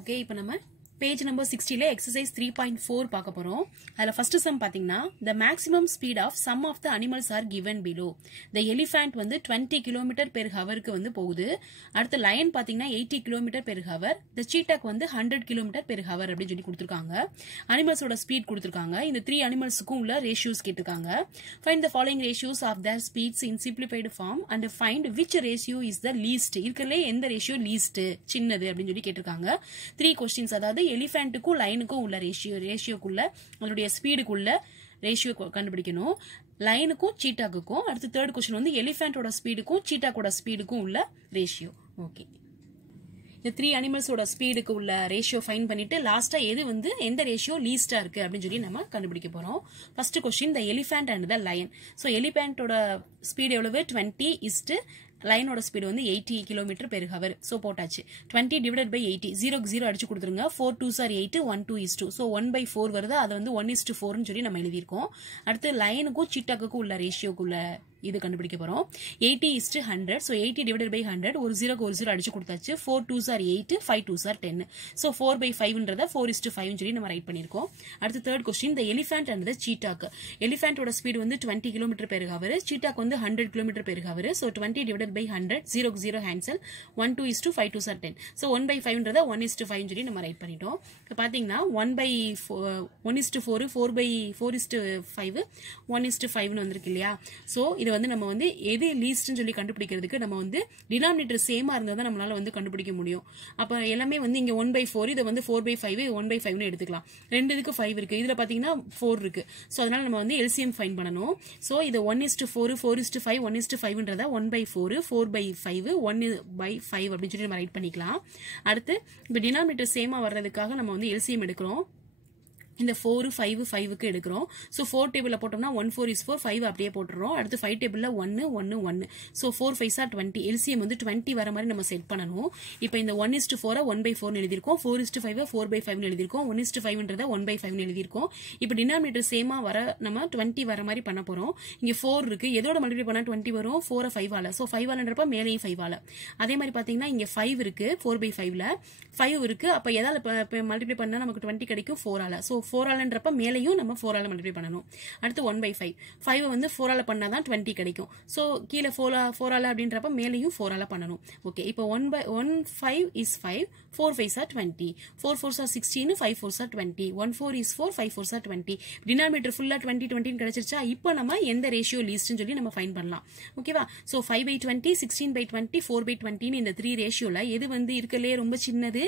Okay இப்போ நம்ம page number 60ல exercise 3.4 பார்க்க போறோம். அதுல ஃபர்ஸ்ட் சம் பாத்தீங்கன்னா the maximum speed of some of the animals are given below. the elephant வந்து 20 km per hour க்கு வந்து போகுது. அடுத்து lion பாத்தீங்கன்னா 80 km per hour. the cheetah வந்து 100 km per hour அப்படி சொல்லி கொடுத்திருக்காங்க. அனிமல்ஸோட ஸ்பீட் கொடுத்திருக்காங்க. இந்த 3 அனிமல்ஸ்க்கும் உள்ள ரேஷியோஸ் கேட்டிருக்காங்க. find the following ratios of their speeds in simplified form and find which ratio is the least. இருக்கலே எந்த ரேஷியோ லீஸ்ட் சின்னது அப்படி சொல்லி கேட்டிருக்காங்க. 3 क्वेश्चंस அதாவது எலிஃபென்ட்டுக்கும் லைனுக்கும் உள்ள ரேஷியோக்குள்ள அதனுடைய ஸ்பீடுக்குள்ள ரேஷியோ கண்டுபிடிக்கணும். லைனுக்கும் சீட்டாக்குக்கும். அடுத்து தேர்ட் क्वेश्चन வந்து எலிஃபென்ட்டோட ஸ்பீடுக்கும் சீட்டாக்கோட ஸ்பீடுக்கும் உள்ள ரேஷியோ. ஓகே, இந்த 3 அனிமல்ஸோட ஸ்பீடுக்கு உள்ள ரேஷியோ ஃபைண்ட் பண்ணிட்டு லாஸ்டா எது வந்து எந்த ரேஷியோ லீஸ்டா இருக்கு அப்படின்னு சொல்லி நம்ம கண்டுபிடிக்க போறோம். First question the elephant and the lion. So எலிஃபென்ட்டோட ஸ்பீடு எவ்வளவு 20 இஸ்ட் லைனோட ஸ்பீடு வந்து 80 km per hour. சோ போட்டாச்சு. 20 divided by 80 0 க்கு 0 அடிச்சு கொடுத்துருங்க. 4 2s are 8 1 2 is 2. சோ 1/4 வருது. அது வந்து 1:4 ன்னு சொல்லி நம்ம எழுதியிருக்கோம். அடுத்து லைனுக்கும் சீட்டாக்குக்கும் உள்ள ரேஷியோக்குள்ள இது கண்டுபிடிக்க போறோம். 80 is to 100. So 80 divided by 100 ஒரு 0க்கு ஒரு 0 அடிச்சு கொடுத்தாச்சு. 4 2s are 8 5 2s are 10. So 4/5ன்றத 4:5 ன்னு சொல்லி நம்ம ரைட் பண்ணிருக்கோம். அடுத்து third question the elephant and the cheetah. எலிஃபென்ட்டோட ஸ்பீடு வந்து 20 km per hour. சீட்டாக்கு வந்து 100 km per hour. So 20 divided by 100 0 க்கு 0 cancel 1 2 is to 5 2s are 10. So 1/5ன்றத 1:5 ன்னு சொல்லி நம்ம ரைட் பண்ணிட்டோம். இப்போ பாத்தீங்கன்னா 1/4 4/4 1:5 ன்னு வந்திருக்கு இல்லையா? சோ இது வந்து நம்ம வந்து எது லீஸ்ட்னு சொல்லி கண்டுபிடிக்கிறதுக்கு நம்ம வந்து டினாமினேட்டர் சேமா இருந்தா தான் நம்மளால வந்து கண்டுபிடிக்க முடியும். அப்ப எல்லாமே வந்து இங்க 1/4 இத வந்து 4/5 1/5 ன்னு எடுத்துக்கலாம். ரெண்டு இதுக்கு 5 இருக்கு. இதுல பாத்தீங்கன்னா 4 இருக்கு. சோ அதனால நம்ம வந்து எல்சிஎம் ஃபைண்ட் பண்ணனும். சோ இது 1:4 4:5 1:5ன்றத 1/4 4/5 1/5 அப்படி சொல்லி நம்ம ரைட் பண்ணிக்கலாம். அடுத்து இந்த டினாமினேட்டர் சேமா வர்றதுக்காக நம்ம வந்து எல்சிஎம் எடுக்கிறோம். இந்த 4 5 5க்கு எடுக்கிறோம். சோ 4 டேபிள்ல போட்டோம்னா 1 4 is 4 5 அப்படியே போட்டுறோம். அடுத்து 5 டேபிள்ல 1 1 1. So 4 5s are 20. எல்சிஎம் வந்து 20 வர மாதிரி நம்ம செட் பண்ணனும். இப்போ இந்த 1:4 1/4 ன்னு எழுதிருக்கோம். 4:5 4/5 ன்னு எழுதிருக்கோம். 1:5ன்றத 1/5 ன்னு எழுதிருக்கோம். இப்போ டினாமினேட்டர் சேமா வர நம்ம 20 வர மாதிரி பண்ண போறோம். இங்க 4 இருக்கு. எதோட மல்டிப்ளை பண்ணா 20 வரும்? 4 5 ஆல. சோ 5 ஆலன்றப்ப மேலேயும் 5 ஆல. அதே மாதிரி பாத்தீங்கன்னா இங்க 5 இருக்கு. 4/5ல 5 இருக்கு. அப்ப எதால மல்டிப்ளை பண்ணா நமக்கு 20 கிடைக்கும்? 4 ஆல. சோ 4 ஆலன்றப்ப மேலையும் நம்ம 4 ஆல மல்டிப்ளை பண்ணனும். அடுத்து 1/5 5 வந்து 4 ஆல பண்ணாதான் 20 கிடைக்கும். சோ கீழ 4 ஆல அப்படின்றப்ப மேலையும் 4 ஆல பண்ணனும். ஓகே, இப்போ 1/5 is 5 4 5s are 20 4 4s are 16 5 4s are 20 1 4 is 4 5 4s are 20. Denominator ஃபுல்லா 20 20 ன்னு கிடைச்சிருச்சா? இப்போ நம்ம எந்த ரேஷியோ லீஸ்ட்னு சொல்லி நம்ம ஃபைண்ட் பண்ணலாம். ஓகேவா? சோ 5/20 16/20 4/20 ன்னு இந்த 3 ரேஷியோல எது வந்து இருக்கலே ரொம்ப சின்னது?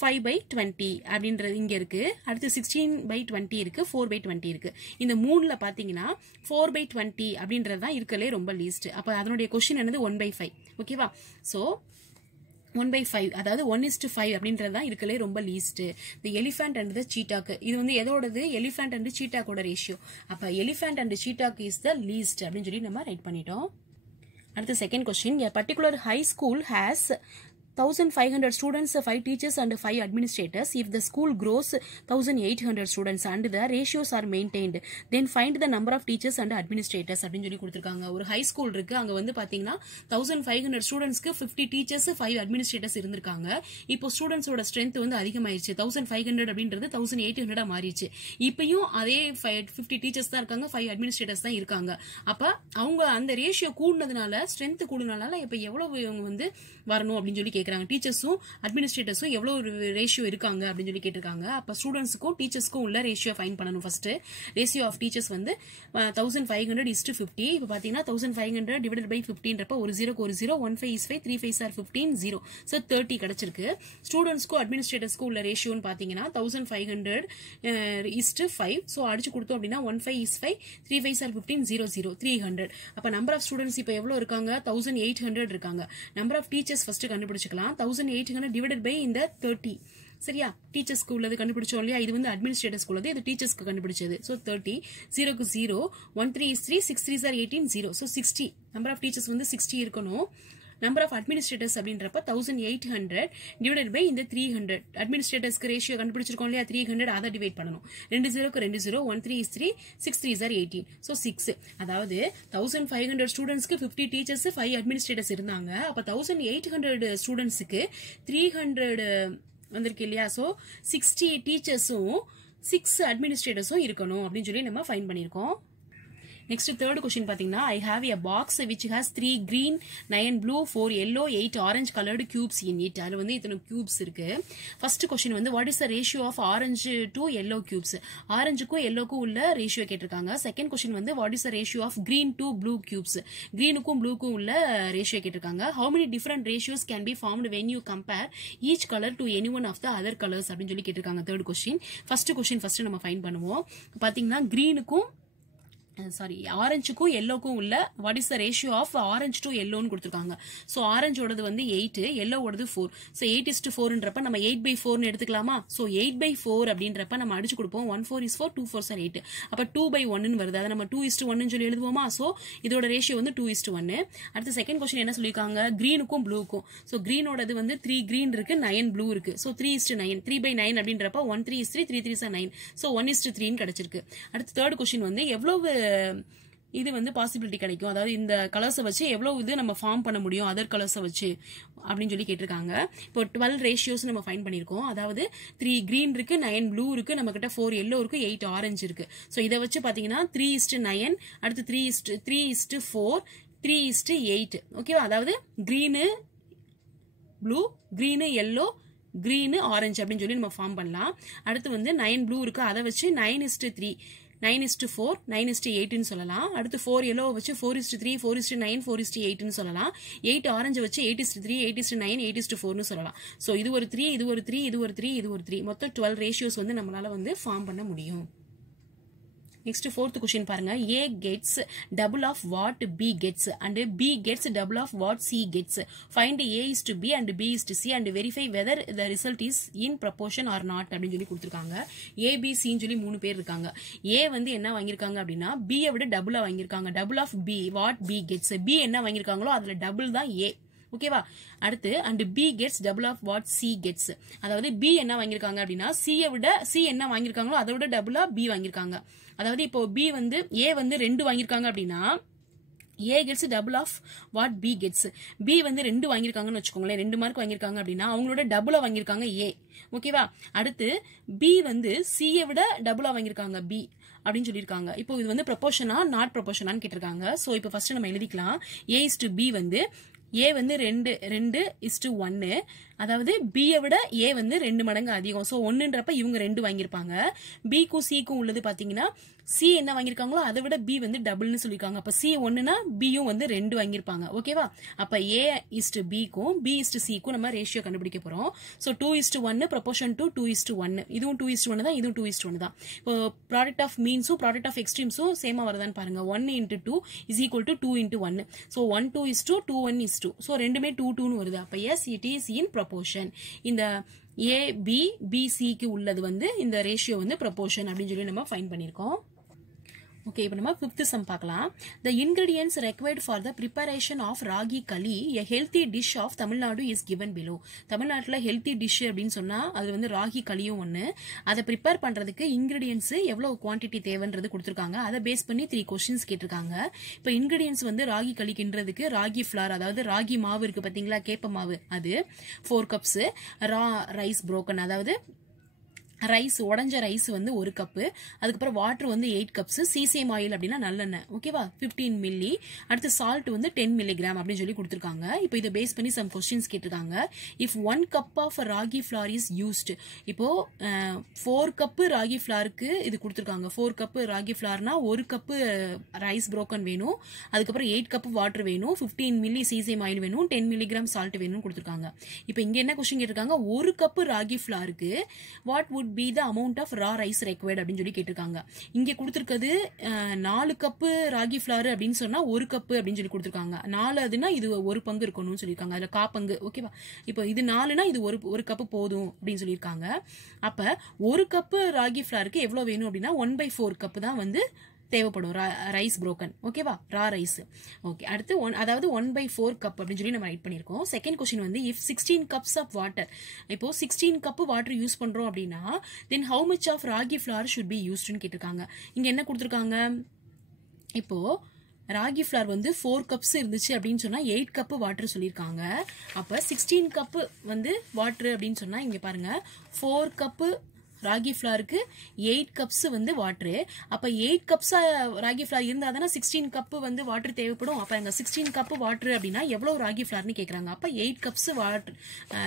5/20 அப்படின்றது இங்க இருக்கு. அடுத்து 16/20 இருக்கு. 4/20 இருக்கு. இந்த மூணுல பாத்தீங்கன்னா 4/20 அப்படின்றது தான் இருக்கலே ரொம்ப லீஸ்ட். அப்ப அதனுடைய क्वेश्चन என்னது? 1/5. ஓகேவா? சோ 1/5 அதாவது 1:5 அப்படின்றது தான் இருக்கலே ரொம்ப least. the elephant and the cheetah. இது வந்து எதோடது? எலிஃபென்ட் அண்ட் சீட்டாக்கோட ரேஷியோ. அப்ப எலிஃபென்ட் அண்ட் சீட்டாக்கு இஸ் த லீஸ்ட் அப்படின்னு சொல்லி நம்ம ரைட் பண்ணிட்டோம். அடுத்து second question a particular high school has 1500 students, 5 teachers and 5 administrators. If the school grows 1800 students and the ratios are maintained, then find the number of teachers and administrators அப்படின்னு சொல்லி கொடுத்திருக்காங்க. ஒரு high school இருக்கு. அங்க வந்து பாத்தீங்கன்னா 1500 ஸ்டூடெண்ட்ஸ்க்கு 50 teachers 5 administrators இருந்திருக்காங்க. இப்போ ஸ்டூடெண்ட்ஸோட ஸ்ட்ரென்த் வந்து அதிகமாயிருச்சு. 1500 அப்படின்றது 1800 மாறிடுச்சு. இப்பயும் அதே 50 டீச்சர்ஸ் தான் இருக்காங்க, 5 அட்மினிஸ்ட்ரேட்டர்ஸ் தான் இருக்காங்க. அப்ப அவங்க அந்த ரேஷியோ கூடுனதுனால ஸ்ட்ரென்த் கூடுனதுனால இப்ப எவ்வளவு இவங்க வந்து வரணும் அப்படின்னு சொல்லி டீச்சர்ஸும் அட்மினிஸ்ட்ரேட்டர்ஸும் எவ்வளவு ஒரு ரேஷியோ இருக்காங்க அப்படின்னு சொல்லி கேட்டிருக்காங்க. அப்ப ஸ்டூடெண்ட்ஸ்க்கும் டீச்சர்ஸ்க்கும் உள்ள ரேஷியோ ஃபைண்ட் பண்ணணும். ஃபர்ஸ்ட் ரேஷியோ ஆஃப் டீச்சர்ஸ் வந்து 1500 is to 50. இப்ப பாத்தீங்கன்னா 1500 divided by 50ன்றப்ப ஒரு 0க்கு ஒரு 0 1 5 is 5 3 5s are 15 0. சோ 30 கிடைச்சிருக்கு. ஸ்டூடெண்ட்ஸ்க்கும் அட்மினிஸ்ட்ரேட்டர்ஸ்க்கும் உள்ள ரேஷியோன்னு பாத்தீங்கன்னா 1500 is to 5. சோ அடிச்சு கொடுத்தோம் அப்படின்னா 1 5 is 5 3 5s are 15 0 0 300. அப்ப நம்பர் ஆஃப் ஸ்டூடெண்ட்ஸ் இப்ப எவ்வளவு இருக்காங்க? 1800 இருக்காங்க. நம்பர் ஆஃப் டீச்சர்ஸ் ஃபர்ஸ்ட் கண்டுபிடிச்சுக்கலாம். 1800 divided by இந்த 30. சரியா? டீச்சர்ஸ்க்கு உள்ளது கண்டுபிடிச்சோம் இல்லையா? இது வந்து அட்மினிஸ்ட்ரேட்டர்ஸ்க்கு உள்ளது, இது டீச்சர்ஸ்க்கு கண்டுபிடிச்சது. சோ 30 0க்கு 0 1 3 is 3 6 3s are 18 0. So 60 number of teachers வந்து 60 இருக்கணும். நம்பர் ஆஃப் அட்மினிஸ்ட்ரேட்டர்ஸ் அப்படின்றப்ப 1800 டிவைடட் பை இந்த 300. அட்மினிஸ்ட்ரேட்டர்ஸ்க்கு ரேஷியோ கண்டுபிடிச்சிருக்கோம் இல்லையா, 300 அதை டிவைட் பண்ணணும். 2 0க்கு 2 0, 1 3 is 3, 6 3 are 18. So 6. அதாவது 1500 ஸ்டூடெண்ட்ஸ்க்கு 50 டீச்சர்ஸ் 5 அட்மினிஸ்ட்ரேட்டர்ஸ் இருந்தாங்க. அப்ப 1800 ஸ்டூடெண்ட்ஸ்க்கு 300 வந்திருக்கு இல்லையா. சோ 60 டீச்சர்ஸும் 6 அட்மினிஸ்ட்ரேட்டர்ஸும் இருக்கணும் அப்படின்னு சொல்லி நம்ம ஃபைண்ட் பண்ணிருக்கோம். Next third question பாத்தீங்கன்னா I have a box which has 3 green, 9 blue, 4 yellow, 8 orange colored cubes in it. அதுல வந்து இத்தனை cubes இருக்கு. First question வந்து what is the ratio of orange to yellow cubes? ஆரஞ்சுக்கும் yellowக்கும் உள்ள ரேஷியோ கேட்டிருக்காங்க. Second question வந்து what is the ratio of green to blue cubes? greenக்கும் blueக்கும் உள்ள ratio கேட்டிருக்காங்க. How many different ratios can be formed when you compare each color to any one of the other colors அப்படின்னு சொல்லி கேட்டிருக்காங்க. third question. first நம்ம find பண்ணுவோம். பாத்தீங்கன்னா greenக்கும் ஆரஞ்சுக்கும் எல்லோக்கும் உள்ள what is the ratio of orange to எல்லோன்னு கொடுத்துருக்காங்க. ஸோ ஆரஞ்சோடது வந்து 8, எல்லோவோடது 4. ஸோ 8:4ன்றப்ப நம்ம 8/4 எடுத்துக்கலாமா. ஸோ 8/4 அப்படின்றப்ப நம்ம அடிச்சு கொடுப்போம். 1 4 is 4, 2 4 are 8. அப்ப 2/1 வருது. அதை நம்ம 2:1 சொல்லி எழுதுவோமா. ஸோ இதோட ரேஷியோ வந்து 2:1. அடுத்து செகண்ட் கொஸ்டின் என்ன சொல்லியிருக்காங்க, கிரீனுக்கும் ப்ளூக்கும். ஸோ கிரீனோடது வந்து 3 கிரீன் இருக்கு, 9 ப்ளூ இருக்கு. ஸோ 3:9, 3/9 அப்படின்றப்ப 1 3 is 3, 3 3 are 9. ஸோ 1:3 கிடைச்சிருக்கு. அடுத்து தேர்ட் கொஸ்டின் வந்து எவ்வளவு இது வந்து பாசிபிலிட்டி கிடைக்கும், அதாவது இந்த கலர்ஸை வச்சு எவ்வளவு இது நம்ம ஃபார்ம் பண்ண முடியும் அதர் கலர்ஸை வச்சு அப்படின்னு சொல்லி கேட்டிருக்காங்க. இப்போ 12 ரேஷியோஸ் நம்ம ஃபைண்ட் பண்ணிருக்கோம். அதாவது 3 கிரீன் இருக்கு, 9 ப்ளூ இருக்கு, நம்ம கிட்ட 4 எல்லோ இருக்கு, 8 ஆரஞ்சு இருக்கு. ஸோ இதை வச்சு பாத்தீங்கன்னா 3:9, அடுத்து 3:4, 3:8. ஓகேவா. அதாவது green blue, green yellow, green orange அப்படின்னு சொல்லி நம்ம ஃபார்ம் பண்ணலாம். அடுத்து வந்து 9 ப்ளூ இருக்கு, அதை வச்சு 9:3, 9:4, 9:8 சொல்லலாம். அடுத்து 4 எல்லோ வச்சு 4:3, 4:9, 4:8 சொல்லலாம். 8 ஆரஞ்சு வச்சு 8:3, 8:9, 8:4 சொல்லலாம். சோ இது ஒரு 3, இது ஒரு 3, இது ஒரு 3, இது ஒரு 3, மொத்தம் 12 ரேஷியோஸ் வந்து நம்மளால வந்து ஃபார்ம் பண்ண முடியும். Next fourth question பாருங்க. A gets double of what B gets and B gets double of what C gets. Find A is to B and B is to C and verify whether the result is in proportion or not அப்படின்னு சொல்லி கொடுத்திருக்காங்க. A B C ன்னு சொல்லி 3 பேர் இருக்காங்க. A வந்து என்ன வாங்கியிருக்காங்க அப்படின்னா B விட டபுளா வாங்கியிருக்காங்க. Double of B what B gets. B என்ன வாங்கியிருக்காங்களோ அதுல டபுள் தான் A. ஓகேவா. அடுத்து and B gets double of what C gets. அதாவது B என்ன வாங்கியிருக்காங்க அப்படின்னா C என்ன வாங்கியிருக்காங்களோ அதை விட டபுளா B வாங்கியிருக்காங்க. அதாவது இப்போ B வந்து A வந்து 2 வாங்கியிருக்காங்க அப்படின்னா A gets double of what B gets. B வந்து 2 வாங்கியிருக்காங்கன்னு வச்சுக்கோங்களேன், 2 மார்க் வாங்கியிருக்காங்க அப்படின்னா அவங்களோட டபுளா வாங்கியிருக்காங்க A. ஓகேவா. அடுத்து B வந்து C விட டபுளா வாங்கியிருக்காங்க B அப்படின்னு சொல்லியிருக்காங்க. இப்போ இது வந்து ப்ரொபோர்ஷனா நாட் ப்ரொபோர்ஷனான்னு கேட்டிருக்காங்க. சோ இப்போ ஃபர்ஸ்ட் நம்ம எழுதிக்கலாம். A is to B வந்து A வந்து 2:1. அதாவது B விட A வந்து 2 மடங்கு அதிகம். சோ 1ன்றப்ப இவங்க 2 வாங்கியிருப்பாங்க. B க்கும் C க்கும் உள்ளது பாத்தீங்கன்னா C என்ன வாங்கியிருக்காங்களோ அதை விட B வந்து டபுள்னு சொல்லியிருக்காங்க. அப்ப C 1னா B யும் வந்து 2 வாங்கியிருப்பாங்க. ஓகேவா. அப்ப A is to B க்கும் B is to C க்கும் நம்ம ரேஷியோ கண்டுபிடிக்க போறோம். So 2:1 proportion to 2:1. இதுவும் 2:1 தான், இதுவும் 2:1 தான். இப்போ ப்ராடக்ட் ஆஃப் மீன்ஸும் ப்ராடக்ட் ஆஃப் எக்ஸ்ட்ரீம்ஸும் சேமா வருதான்னு பாருங்க. 1 × 2 is equal to 2 × 1. So 1 2 is 2, 2 1 is 2. So ரெண்டுமே 2 2ன்னு வருது. அப்ப yes it is in proportion. இந்த A B B C க்கு உள்ளது வந்து இந்த ரேஷியோ வந்து ப்ரொபோர்ஷன் அப்படின்னு சொல்லி நம்ம ஃபைண்ட் பண்ணிருக்கோம். Okay, இப்போ நம்ம 5th sum பார்க்கலாம். The ingredients required for the preparation of ragi kali, a healthy dish of Tamil Nadu is given below. தமிழ்நாட்டுல healthy dish அப்படின்னு சொன்னா அது வந்து ராகி களியும் ஒண்ணு. அதை ப்ரிப்பேர் பண்றதுக்கு இன்கிரிடியன்ஸ் எவ்வளவு குவான்டிட்டி தேவைன்றது கொடுத்திருக்காங்க. அதை பேஸ் பண்ணி 3 கொஸ்டின்ஸ் கேட்டிருக்காங்க. இப்போ இன்கிரிடியன்ஸ் வந்து ராகி களி கிண்டுறதுக்கு ராகி ஃபிளார், அதாவது ராகி மாவு இருக்கு பாத்தீங்களா, கேப்ப மாவு, அது 4 கப்ஸ், ரா ரைஸ் புரோக்கன், அதாவது ரைஸ் உடஞ்ச ரைஸ் வந்து 1 கப்பு, அதுக்கப்புறம் வாட்டர் வந்து 8 கப்ஸ், சீசேம் ஆயில் அப்படின்னா நல்லெண்ணெய், ஓகேவா, 15 மில்லி, அடுத்து சால்ட் வந்து 10 மில்லிகிராம் அப்படின்னு சொல்லி கொடுத்துருக்காங்க. இப்போ இதை பேஸ் பண்ணி சம் கொஸ்டின்ஸ் கேட்டிருக்காங்க. If 1 cup of ragi flour is used, இப்போ 4 கப்பு ராகி ஃபிளாருக்கு இது கொடுத்துருக்காங்க. 4 கப்பு ராகி ஃபிளார்னா 1 கப்பு ரைஸ் புரோக்கன் வேணும், அதுக்கப்புறம் 8 கப்பு வாட்டர் வேணும், 15 மில்லி சீசேம் ஆயில் வேணும், 10 மில்லிகிராம் சால்ட் வேணும்னு கொடுத்துருக்காங்க. இப்போ இங்க என்ன கொஸ்டின் கேட்டிருக்காங்க, 1 கப்பு ராகி ஃபிளாருக்கு what would be the amount of raw rice required அப்படின்னு சொல்லி கேட்டிருக்காங்க. இங்க கொடுத்திருக்கிறது 4 கப்பு ராகி ஃபிளார் அப்படின்னு சொன்னா 1 கப்பு அப்படின்னு சொல்லி கொடுத்திருக்காங்க. 4 அதுனா இது 1 பங்கு இருக்கணும்னு சொல்லியிருக்காங்க, அதுல காப்பங்கு, ஓகேவா. இப்போ இது 4னா இது 1 கப்பு போதும் அப்படின்னு சொல்லியிருக்காங்க. அப்ப 1 கப்பு ராகி ஃபிளாருக்கு எவ்வளவு வேணும் அப்படின்னா 1/4 கப்பு தான் வந்து தேவைப்படும் ரைஸ் broken ஓகேவா ரா ரைஸ் ஓகே அடுத்து அதாவது 1/4 கப் அப்படின்னு சொல்லி நம்ம ரைட் பண்ணிருக்கோம் செகண்ட் क्वेश्चन வந்து if 16 cups of water இப்போ 16 கப் வாட்டர் யூஸ் பண்றோம் அப்படினா then how much of ragi flour should be used ன்னு கேட்டிருக்காங்க இங்க என்ன கொடுத்திருக்காங்க இப்போ ராகி ஃப்ளார் வந்து 4 கப்ஸ் இருந்துச்சு அப்படின்னு சொன்னா 8 கப் வாட்டர் சொல்லிருக்காங்க அப்ப 16 கப் வந்து வாட்டர் அப்படின்னு சொன்னா இங்க பாருங்க 4 கப் ராகி ஃப்ளாருக்கு 8 கப்ஸ் வந்து வாட்டர் அப்ப 8 கப்ஸ் ராகி ஃப்ளார் இருந்தா தான 16 கப் வந்து வாட்டர் தேவைப்படும் அப்ப அங்க 16 கப் வாட்டர் அப்படினா எவ்வளவு ராகி ஃப்ளார்னு கேக்குறாங்க அப்ப 8 கப்ஸ் வாட்டர்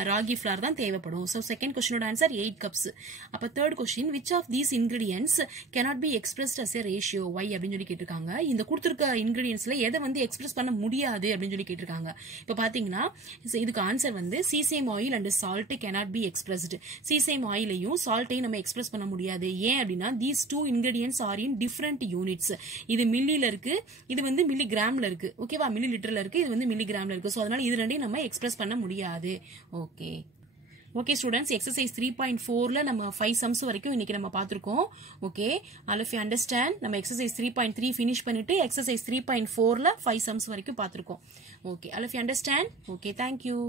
ராகி ஃப்ளார் தான் தேவைப்படும் சோ செகண்ட் क्वेश्चनோட ஆன்சர் 8 கப்ஸ் அப்ப third question which of these ingredients cannot be expressed as a ratio why அப்படினு சொல்லி கேட்டிருக்காங்க இந்த கொடுத்திருக்க ingredientsல எதை வந்து எக்ஸ்பிரஸ் பண்ண முடியாது அப்படினு சொல்லி கேட்டிருக்காங்க இப்ப பாத்தீங்கன்னா இதுக்கு ஆன்சர் வந்து sesame oil and salt cannot be expressed sesame oilையும் saltையும் நம்ம எக்ஸ்பிரஸ் பண்ண முடியாது ஏன் அப்படினா these two ingredients are in different units இது மில்லில இருக்கு இது வந்து மில்லி கிராம்ல இருக்கு ஓகேவா மில்லி லிட்டர்ல இருக்கு இது வந்து மில்லி கிராம்ல இருக்கு சோ அதனால இது ரெண்டையும் நம்ம எக்ஸ்பிரஸ் பண்ண முடியாது ஓகே ஓகே ஸ்டூடண்ட்ஸ் எக்ஸர்சைஸ் 3.4 ல நம்ம 5 சம்ஸ் வரைக்கும் இன்னைக்கு நம்ம பாத்துறோம் okay all of you understand நம்ம எக்ஸர்சைஸ் 3.3 finish பண்ணிட்டு எக்ஸர்சைஸ் 3.4 ல 5 சம்ஸ் வரைக்கும் பாத்துறோம் okay all of you understand okay thank you